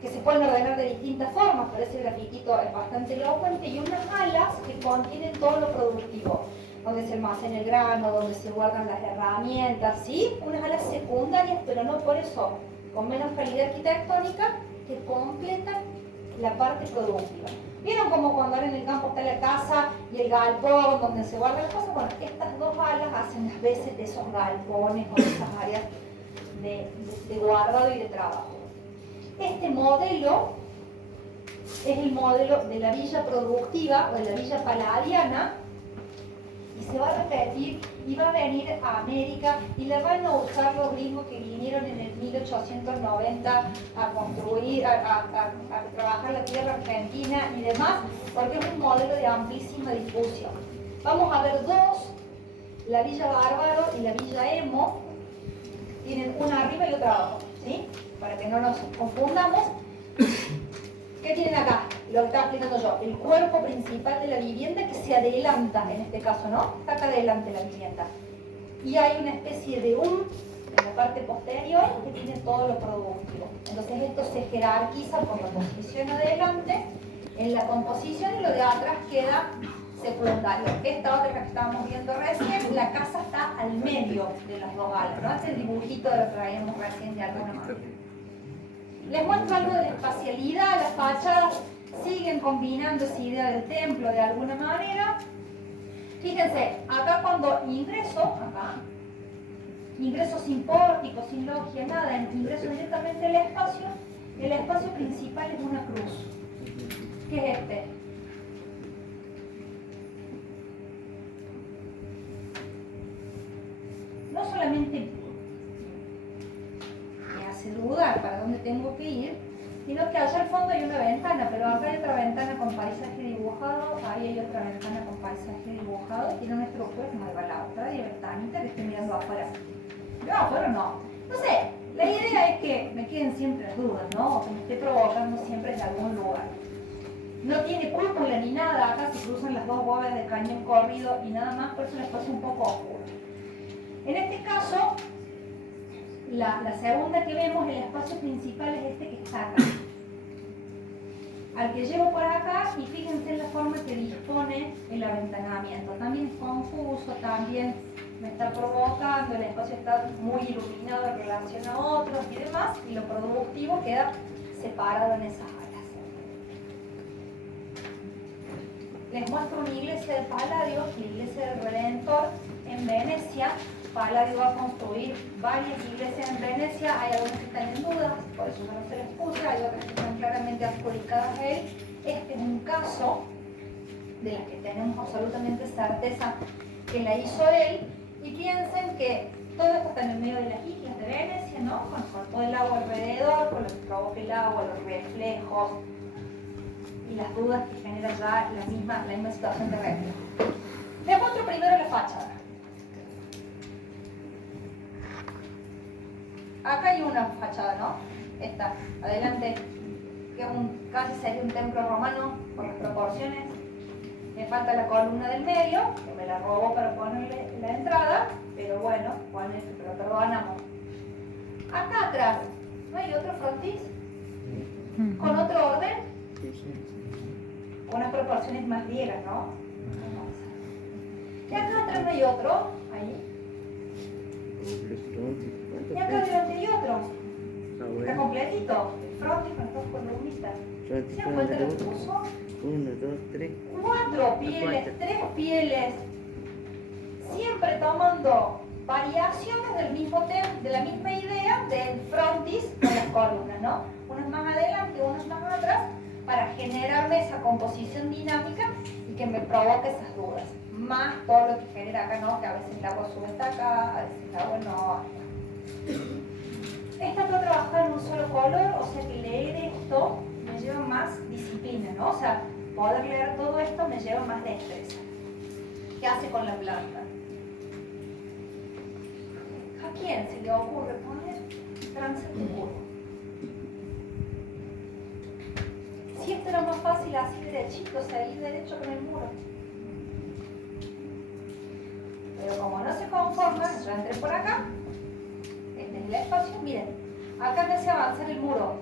que se pueden ordenar de distintas formas, por ese grafiquito es bastante elocuente, y unas alas que contienen todo lo productivo, donde se almacena el grano, donde se guardan las herramientas, ¿sí? Unas alas secundarias, pero no por eso con menos calidad arquitectónica, que completan la parte productiva. ¿Vieron cómo cuando ahora en el campo está la casa y el galpón donde se guardan las cosas? Bueno, estas dos alas hacen las veces de esos galpones o de esas áreas de guardado y de trabajo. Este modelo es el modelo de la villa productiva o de la villa palladiana, y se va a repetir y va a venir a América y la van a usar los gringos que vinieron en el 1890 a construir, a trabajar la tierra argentina y demás, porque es un modelo de amplísima difusión. Vamos a ver dos, la Villa Bárbaro y la Villa Emo, tienen una arriba y otra abajo, ¿sí? Para que no nos confundamos. ¿Qué tienen acá? Lo que estaba explicando yo, el cuerpo principal de la vivienda que se adelanta, en este caso, ¿no? Está acá adelante la vivienda. Y hay una especie de en la parte posterior que tiene todo lo productivo. Entonces esto se jerarquiza por la posición adelante, en la composición, y lo de atrás queda secundario. Esta otra que estábamos viendo recién, la casa está al medio de los dos alas, ¿no? Este es el dibujito de lo que traíamos recién de alguna manera. Les muestro algo de la espacialidad, las fachadas siguen combinando esa idea del templo de alguna manera. Fíjense, acá cuando ingreso sin pórtico, sin logia, nada, ingreso directamente al espacio, el espacio principal es una cruz. ¿Qué es este? No solamente me hace dudar para dónde tengo que ir, sino que allá al fondo hay una ventana, pero acá hay otra ventana con paisaje dibujado, ahí hay otra ventana con paisaje dibujado, tiene una estructura como de la otra, de ventanita que estoy mirando afuera. Yo afuera no sé, La idea es que me queden siempre las dudas, ¿no? O que me esté provocando siempre en algún lugar. No tiene cúpula ni nada, acá se cruzan las dos bóvedas de cañón corrido y nada más, por eso es un espacio un poco oscuro. En este caso, la segunda que vemos, el espacio principal es este que está acá. Al que llevo por acá, y fíjense en la forma que dispone el aventanamiento. También es confuso, también me está provocando, el espacio está muy iluminado en relación a otros y demás, y lo productivo queda separado en esas áreas. Les muestro una iglesia de Palladio, la iglesia del Redentor en Venecia. Palladio va a construir varias iglesias en Venecia, hay algunas que están en dudas, por eso yo no se les puse, hay otras que están claramente adjudicadas a él. Este es un caso de la que tenemos absolutamente certeza que la hizo él, y piensen que todo esto está en el medio de las islas de Venecia, ¿no? Con todo el agua alrededor, con lo que provoca el agua, los reflejos y las dudas que genera ya la misma situación de reflejo. Les muestro primero la fachada. Acá hay una fachada, ¿no? Esta, adelante, que casi sería un templo romano por las proporciones. Me falta la columna del medio, que me la robó para ponerle la entrada, pero bueno, lo perdonamos. Acá atrás, ¿no hay otro frontis? ¿Con otro orden? Con unas proporciones más griegas, ¿no? Y acá atrás no hay otro, ahí. Y acá adelante hay otro. Está completito. El frontis con las dos columnitas. ¿Se dan cuenta lo que puso? 1, 2, 3. 4 pieles, 3 pieles. Siempre tomando variaciones del mismo tema, de la misma idea del frontis con las columnas, ¿no? Unas más adelante, unas más atrás, para generarme esa composición dinámica y que me provoque esas dudas. Más todo lo que genera acá, ¿no? Que a veces el agua sube hasta acá, a veces el agua no. Esta puedo trabajar en un solo color, o sea que leer esto me lleva más disciplina, ¿no? O sea, poder leer todo esto me lleva más destreza. ¿Qué hace con la planta? ¿A quién se le ocurre poner transepto curvo? Si esto era más fácil así derechito, seguir derecho con el muro. Pero como no se conforma, yo entré por acá, este es el espacio, miren, acá me hace avanzar el muro,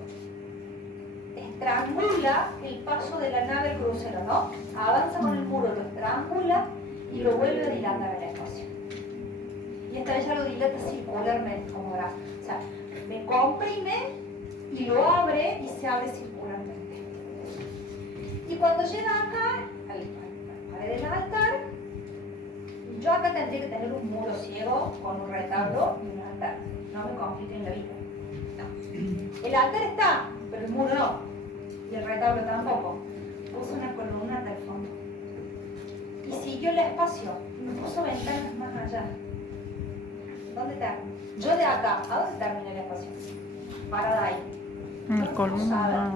estrangula el paso de la nave al crucero, ¿no? Avanza con el muro, lo estrangula y lo vuelve a dilatar el espacio. Y esta vez ya lo dilata circularmente, como verás. O sea, me comprime y lo abre y se abre circularmente. Y cuando llega acá, a la pared del altar, yo acá tendría que tener un muro ciego con un retablo y un altar. No me compliquen la vida. No. El altar está, pero el muro no. Y el retablo tampoco. Puso una columna hasta el fondo. Y siguió el espacio. Y me puso ventanas más allá. ¿Dónde termina? Yo de acá, ¿a dónde termina el espacio? Parada ahí. Una columna.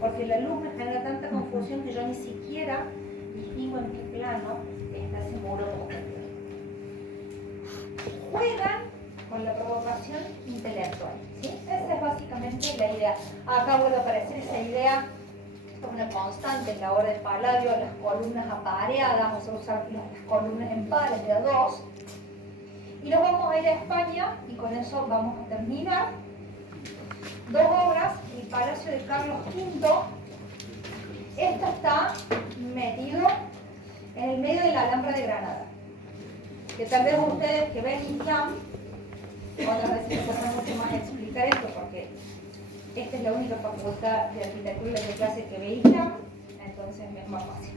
Porque la luz me genera tanta confusión que yo ni siquiera distingo en qué plano está ese muro. Juegan con la provocación intelectual, ¿sí? Esa es básicamente la idea. Acá vuelve a aparecer esa idea, esto es una constante en la obra de Palladio, las columnas apareadas, vamos a usar las columnas en pares de a dos. Y nos vamos a ir a España y con eso vamos a terminar. Dos obras, el Palacio de Carlos V. Esto está metido en el medio de la Alhambra de Granada. Que tal vez ustedes que ven Islam, otras veces les cuesta mucho más explicar esto porque esta es la única facultad de arquitectura de clase que ve Islam, entonces es más fácil.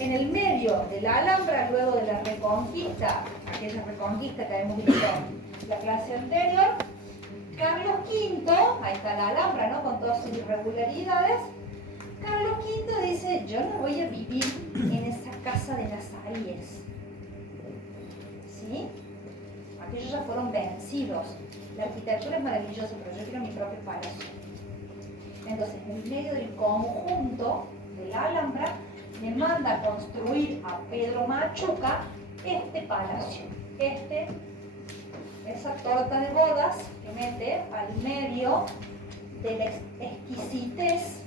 En el medio de la Alhambra, luego de la Reconquista, aquella Reconquista que hemos visto en la clase anterior, Carlos V, ahí está la Alhambra, ¿no? Con todas sus irregularidades. Carlos V dice, yo no voy a vivir en esa casa de nazaríes. ¿Sí? Aquellos ya fueron vencidos. La arquitectura es maravillosa, pero yo quiero mi propio palacio. Entonces, en medio del conjunto de la Alhambra, me manda a construir a Pedro Machuca este palacio. Este esa torta de bodas que mete al medio de la exquisitez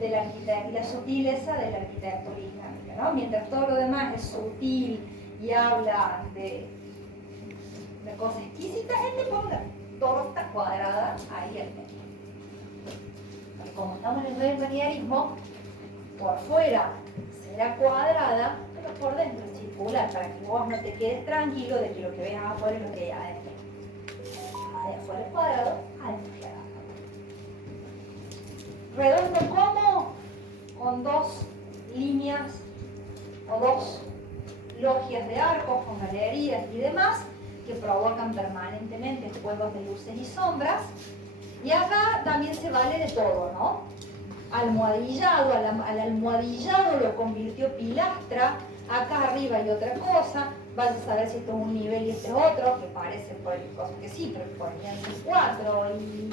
de la arquitectura y la sutileza de la arquitectura islámica, ¿no? Mientras todo lo demás es sutil y habla de cosas exquisitas, él le pone una torta cuadrada ahí al medio. Y como estamos en el manierismo, por fuera será cuadrada, pero por dentro es circular, para que vos no te quedes tranquilo de que lo que ves afuera es lo que hay adentro. De afuera es cuadrado, adentro es cuadrado. Redondo como con dos líneas o dos logias de arcos con galerías y demás que provocan permanentemente juegos de luces y sombras. Y acá también se vale de todo, ¿no? Almohadillado, al almohadillado lo convirtió pilastra, acá arriba hay otra cosa, vas a saber si esto es un nivel y este es otro, que parece por el cosa que sí, pero podrían ser cuatro, y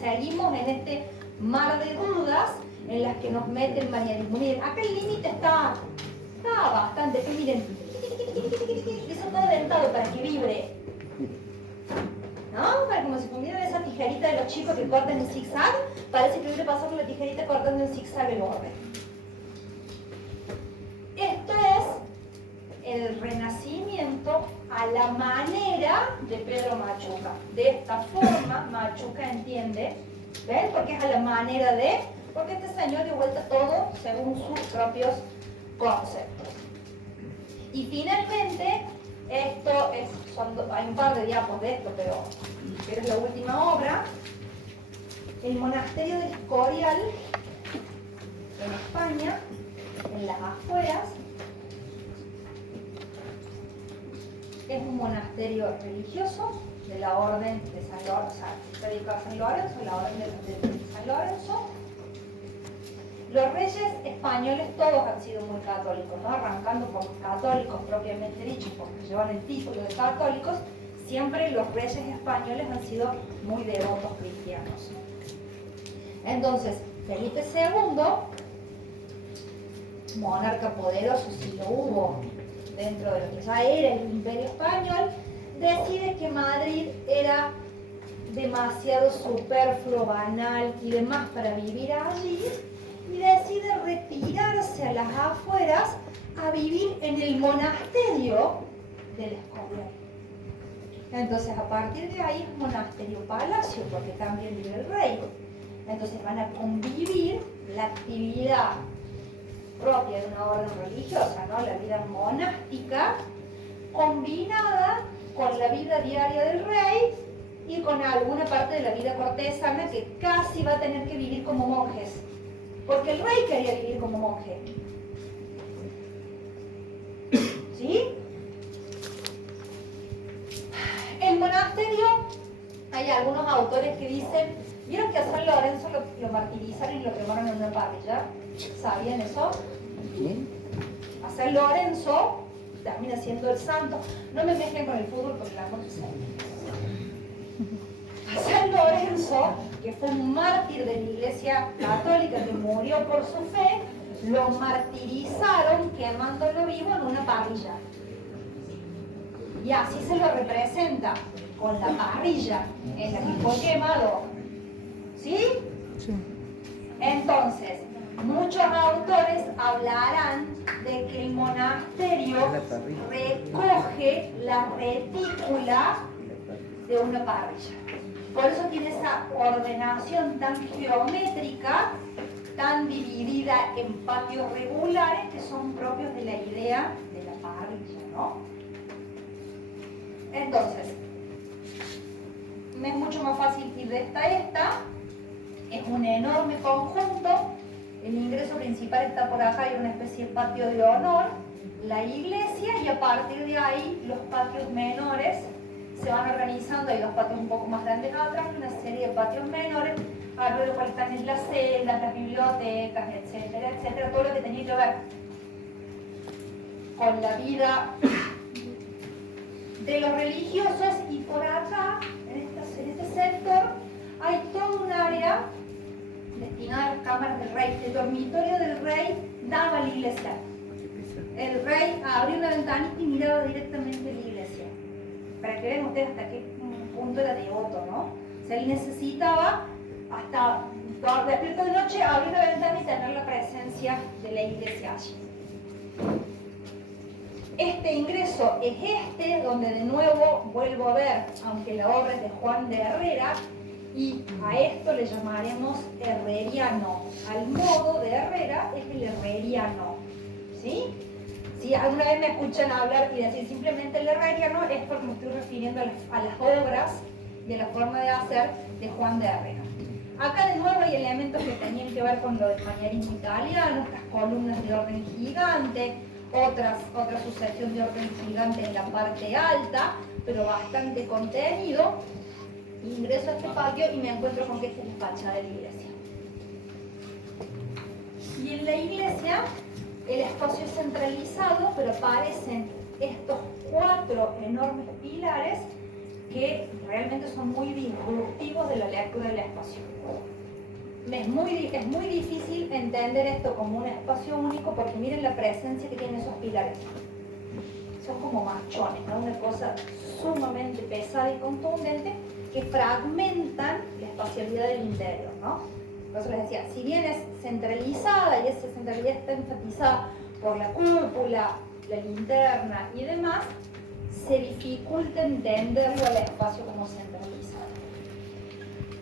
seguimos en este mar de dudas en las que nos mete el manierismo. Miren, acá el límite está bastante, pero miren, eso todo dentado para que vibre, ¿no? Para como si pondieran esa tijerita de los chicos que cortan en zigzag, parece que hubiera pasado con la tijerita cortando en zigzag el borde. Esto es el renacimiento a la manera de Pedro Machuca. De esta forma, Machuca entiende, ¿ven? Porque es a la manera de, porque este señor dio vuelta todo según sus propios conceptos. Y finalmente, esto es, hay un par de diapos de esto, pero es la última obra. El monasterio del Escorial, en España, en las afueras, es un monasterio religioso de la orden de San Lorenzo, o sea, dedicado a San Lorenzo, la orden de San Lorenzo. Los reyes españoles todos han sido muy católicos, ¿no? Arrancando por los católicos propiamente dichos, porque llevan el título de católicos, siempre los reyes españoles han sido muy devotos cristianos. Entonces, Felipe II, monarca poderoso, si lo hubo dentro de lo que ya era el Imperio Español, decide que Madrid era demasiado superfluo, banal y demás para vivir allí, y decide retirarse a las afueras a vivir en el monasterio del Escorial. Entonces, a partir de ahí es monasterio palacio, porque también vive el rey. Entonces van a convivir la actividad propia de una orden religiosa, ¿no? La vida monástica, combinada con la vida diaria del rey y con alguna parte de la vida cortesana que casi va a tener que vivir como monjes, porque el rey quería vivir como monje. ¿Sí? El monasterio, hay algunos autores que dicen, ¿vieron que a San Lorenzo lo martirizaron y lo quemaron en una parrilla? ¿Sabían eso? ¿Quién? A San Lorenzo termina siendo el santo. No me mezclen con el fútbol porque la cosa se... A San Lorenzo, que fue un mártir de la Iglesia Católica que murió por su fe, lo martirizaron quemándolo vivo en una parrilla. Y así se lo representa, con la parrilla en la que fue quemado. ¿Sí? Sí. Entonces, muchos autores hablarán de que el monasterio recoge la retícula de una parrilla. Por eso tiene esa ordenación tan geométrica, tan dividida en patios regulares que son propios de la idea de la parrilla, ¿no? Entonces, me es mucho más fácil ir de esta a esta. Es un enorme conjunto. El ingreso principal está por acá, hay una especie de patio de honor, la iglesia, y a partir de ahí los patios menores se van organizando. Hay dos patios un poco más grandes atrás, una serie de patios menores, alrededor de los cuales están las celdas, las bibliotecas, etcétera, etcétera, todo lo que tenía que ver con la vida de los religiosos. Y por acá, en este sector, hay todo un área destinada a las cámaras del rey. El dormitorio del rey daba a la iglesia. El rey abría una ventanita y miraba directamente a la iglesia. para que vean ustedes hasta qué punto era devoto, ¿no? O sea, él necesitaba hasta despierto de noche, abrir la ventana y tener la presencia de la iglesia allí. Este ingreso es este, donde de nuevo vuelvo a ver, aunque la obra es de Juan de Herrera, y a esto le llamaremos herreriano. Al modo de Herrera es el herreriano, ¿sí? Si alguna vez me escuchan hablar y decir simplemente el herreriano, es porque me estoy refiriendo a las obras de la forma de hacer de Juan de Herrera. Acá de nuevo hay elementos que tenían que ver con lo del manierismo italiano, estas columnas de orden gigante, otra sucesión de orden gigante en la parte alta, pero bastante contenido. Ingreso a este patio y me encuentro con que esta es la fachada de la iglesia. Y en la iglesia el espacio es centralizado, pero aparecen estos 4 enormes pilares que realmente son muy disruptivos de la lectura del espacio. Es muy difícil entender esto como un espacio único porque miren la presencia que tienen esos pilares. Son como machones, ¿no? Una cosa sumamente pesada y contundente que fragmentan la espacialidad del interior, ¿no? Por eso les decía, si bien es centralizada y esa centralidad está enfatizada por la cúpula, la linterna y demás, se dificulta entenderlo al espacio como centralizado.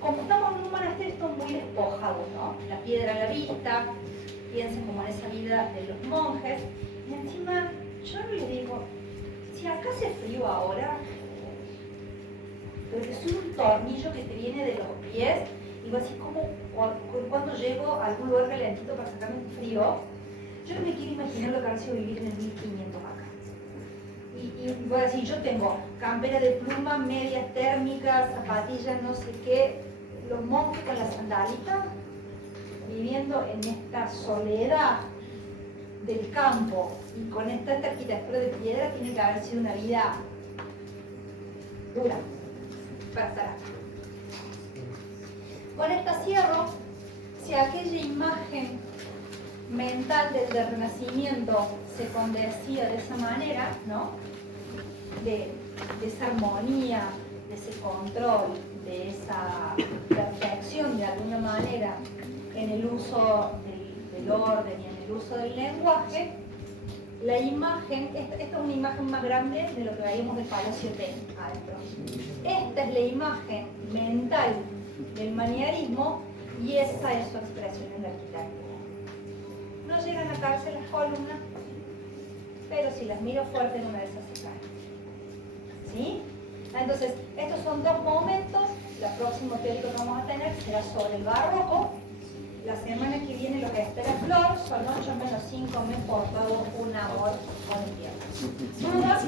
Como estamos en un monasterio, esto es muy despojado, ¿no? La piedra a la vista, piensen como en esa vida de los monjes, y encima yo no les digo, si acá hace frío ahora, pero que soy un tornillo que te viene de los pies, y vos así como cuando llego a algún lugar calentito para sacarme un frío, yo no me quiero imaginar lo que ha sido vivir en el 1500 acá. Y voy a decir, yo tengo campera de pluma, medias térmicas, zapatillas, no sé qué, los monjes con la sandalita, viviendo en esta soledad del campo y con esta arquitectura de piedra, tiene que haber sido una vida dura para estar acá. Con esta cierro, si aquella imagen mental del Renacimiento se condecía de esa manera, ¿no? De esa armonía, de ese control, de esa perfección de alguna manera en el uso del orden y en el uso del lenguaje, la imagen, esta es una imagen más grande de lo que veíamos del Palacio Ten adentro. Esta es la imagen mental del manierismo y esa es su expresión en la arquitectura. No llegan a caerse las columnas, pero si las miro fuerte en una de esas se caen. ¿Sí? Entonces, estos son 2 momentos. El próximo teórico que vamos a tener será sobre el barroco. La semana que viene lo que espera Flor son 8 menos 5 me he portado un amor con el tiempo. ¿Dudas?